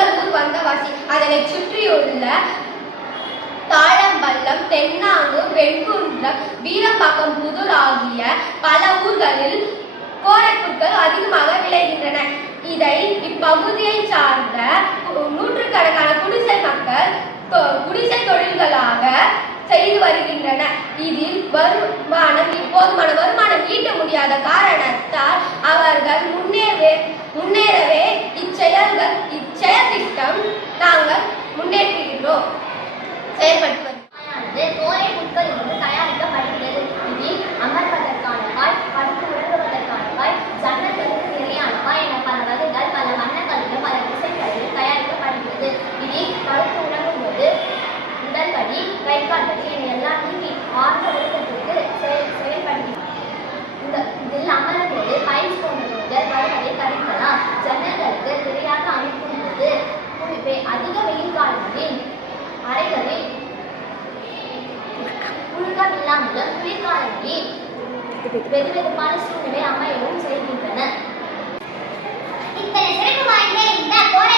எங்கள் ஊர் வந்தவாசி, அதனை சுற்றியுள்ள தாழம்பள்ளம், தென்னாங்கு, வெண்குன்றம், வீரம்பாக்கம், புதூர் ஆகிய பல ஊர்களில் கோரைப்புற்கள் அதிகமாக விளைகின்றன. இதை இப்பகுதியை சார்ந்த நூற்றுக்கணக்கான குடிசை மக்கள் குடிசை தொழில்களாக செய்து வருகின்றனர். இதில் போதுமான வருமானம் ஈட்ட முடியாத காரணத்தால் அவர்கள் முன்னேறவே இச்செயல் திட்டம் நாங்கள் முன்னேற்றுகிறோம் செயல்பட்டு கோரை புற்களிலிருந்து தயாரிக்கப்படுகிறது. இதில் அமர்வதற்கான பாய், படுத்து உறங்குவதற்கான பாய், ஜன்னல்களுக்கு நிலையான பாய் என பல வகைகள் பல வண்ணங்களிலும் பல திசைகளிலும் தயாரிக்கப்படுகிறது. இதில் படுத்து உறங்கும் போது உடல் வலி, கை கால் வலி என எல்லாம் நீக்கி ஆர்ந்த ஒழுக்கத்திற்கு செயல்படுகிறது. இதில் அமரும் போது பைல்ஸ் போன்ற நோய்கள் வருவதை தவிர்க்கலாம். ஜன்னல்களுக்கு திரையாக அமைக்கும் போது அதிக வெயில் காலங்களில் அறைகளில் புழுக்கம் இல்லாமலும் குளிர்காலங்களில் வெதுவெதுப்பான சூழ்நிலை அமையவும் செய்கின்றன. இத்தனை சிறப்பு வாய்ந்த இந்த கோரை